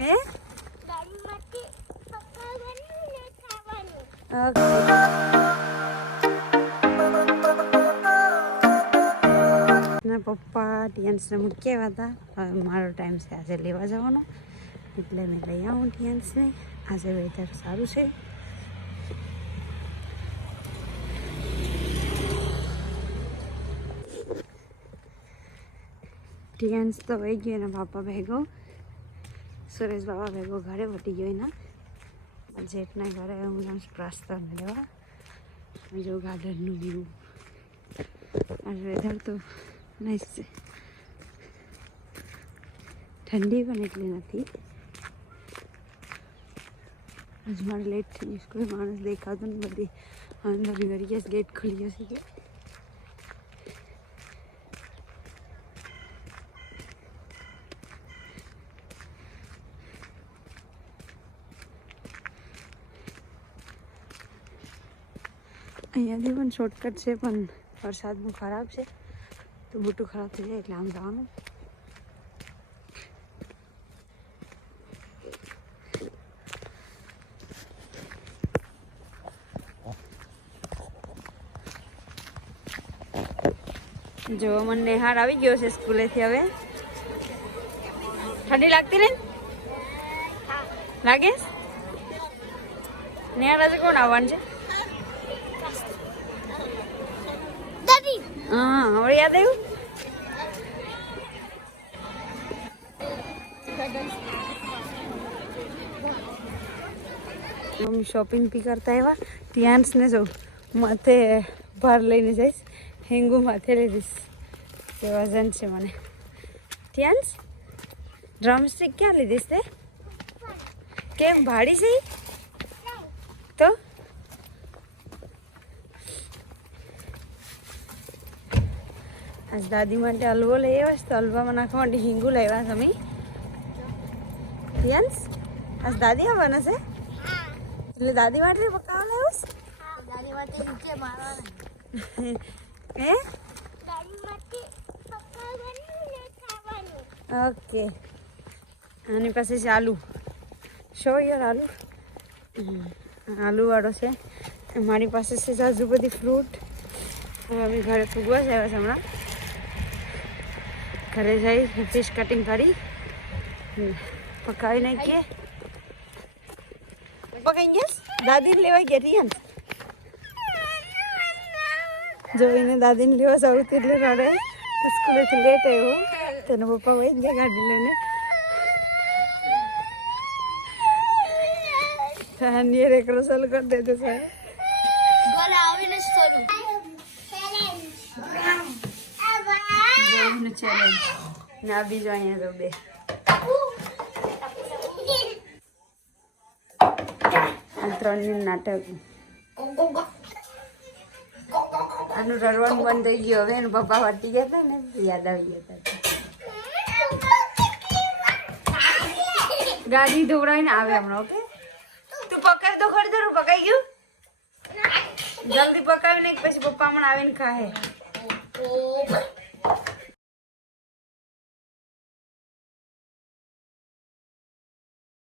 હે ના પપ્પા ટિયાન્સને મૂક્યા હતા. હવે મારો ટાઈમ છે આજે લેવા જવાનો, એટલે મેં લઈ આવું ટિયાન્સને. આજે વેધર સારું છે. ટિયાન્સ તો વહી ગયો એના પાપા ભેગો, સુરેશ બાબા ભેગો ઘરે વટી ગયો એના જેઠના ઘરે. હું પ્રાસ્તા લેવા જો ગાર્ડનનું વ્યૂ. આજે વેધર તો નાઈસ છે, ઠંડી પણ એટલી નથી. આજ મારે લેટ થઈ ગયું, કોઈ માણસ દેખાતો ને બધી અંદર ઘરી ગેસ ગેટ ખુલી જશે એટલે. અહીંયાથી પણ શોર્ટકટ છે, પણ વરસાદનું ખરાબ છે તો બૂટું ખરાબ થઈ જાય એટલે આમ જવાનું. જો મને નેહાર આવી ગયો છે સ્કૂલેથી. હવે ઠંડી લાગતી ને લાગે? નેહાર આજે કોણ આવવાનું છે? હા, હવે યાદ આવ્યું. મમ્મી શોપિંગ બી કરતા આવ્યા. ટિયાન્સને જો માથે ભાર લઈને જઈશ, હેંગુ માથે લઈ જઈશ. તે વજન છે મને. ટિયાન્સ ડ્રમસ્ટિક ક્યાં લીધીશ તે? કેમ ભાડી છે તો? આજ દાદી માટે હલવો લઈ આવ્યા તો હલવામાં નાખવા માટે હિંગુ લાવ્યા તમે. ટિયાન્સ આજ દાદી આવવાના છે એટલે દાદી માટે પકાવવા લાવ્યો હે? ઓકે. આની પાસે છે આલુ. શો યાર આલુ, આલુવાળો છે. મારી પાસે છે જાજુ બધી ફ્રૂટ. હવે અમે ઘરે ફૂગવા જ આવ્યા છે હમણાં. ઘરે જઈ ફિશ કટિંગ કરી પકાવી નાખીએ. પકાઈ ગયા દાદીને લેવા ગયા રિયાન. જો એને દાદીને લેવા જવું એટલે રડે. સ્કૂલેથી લેટ આવ્યો તેનો પપ્પા વહી ગયા ગાડી લઈને. નિયર એકલો ચાલુ કરી દેતો સાહેબ. ચેલેન્જ ના બીજો અહીંયા તો બે ત્રણ નાટક. આનું રડવાનું બંધ થઈ ગયું. હવે એનું પપ્પા વાટી ગયા હતા ને યાદ આવી ગયા હતા. ગાડી દોડાઈને આવે હમણાં. ઓકે તું પકાવી દો ખરી. તારું પકાઈ ગયું? જલ્દી પકાવી ને પછી પપ્પા હમણાં આવીને ખાહે.